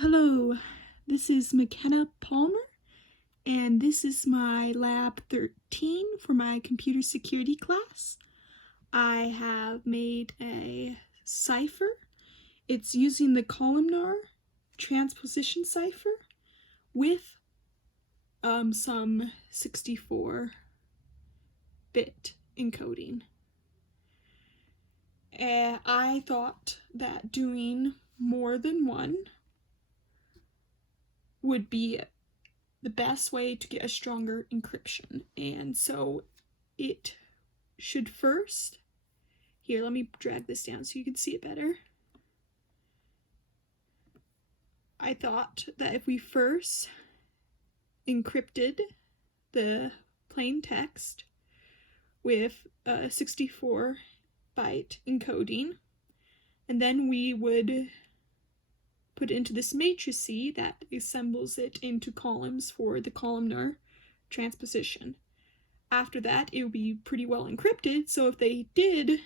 Hello. This is McKenna Palmer, and this is my lab 13 for my computer security class. I have made a cipher. It's using the Columnar transposition cipher with some 64-bit encoding. I thought that doing more than one would be the best way to get a stronger encryption. And so it should first, here, let me drag this down so you can see it better. I thought that if we first encrypted the plain text with a 64-byte encoding, and then we would put it into this matrix that assembles it into columns for the columnar transposition. After that, it would be pretty well encrypted, so if they did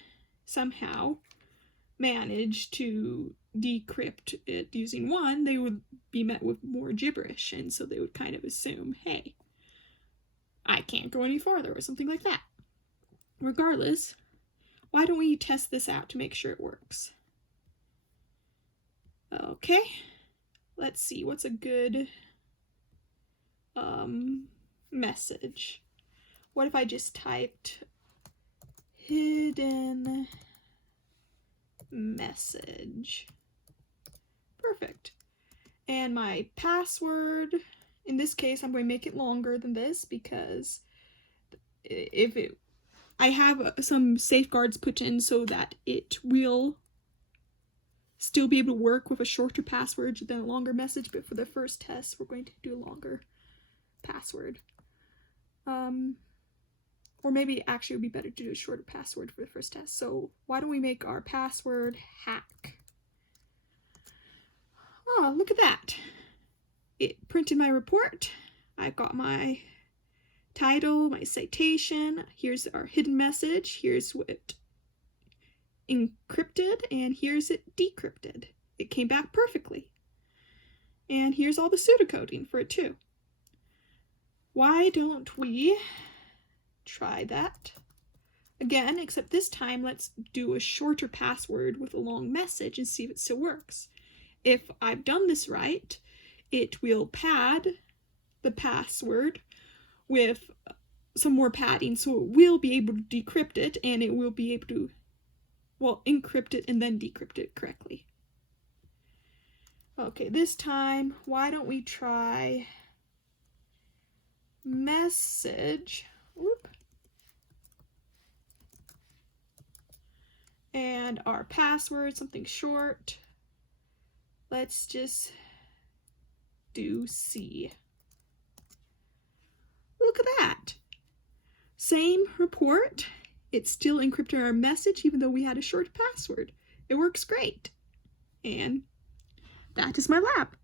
somehow manage to decrypt it using one, they would be met with more gibberish, and so they would kind of assume, hey, I can't go any farther, or something like that. Regardless, why don't we test this out to make sure it works? Okay, let's see, what's a good message? What if I just typed hidden message? Perfect. And my password, in this case, I'm going to make it longer than this because I have some safeguards put in so that it will still be able to work with a shorter password than a longer message, but for the first test, we're going to do a longer password. Or maybe actually it would be better to do a shorter password for the first test. So why don't we make our password hack? Oh, look at that. It printed my report. I've got my title, my citation. Here's our hidden message. Here's what encrypted, and here's it decrypted. It came back perfectly. And here's all the pseudocoding for it too. Why don't we try that again, except this time let's do a shorter password with a long message and see if it still works. If I've done this right, it will pad the password with some more padding, so it will be able to decrypt it, and it will be able to, well, encrypt it and then decrypt it correctly. Okay, this time, why don't we try message, whoop, and our password, something short. Let's just do C. Look at that. Same report. It's still encrypting our message even though we had a short password. It works great. And that is my lab.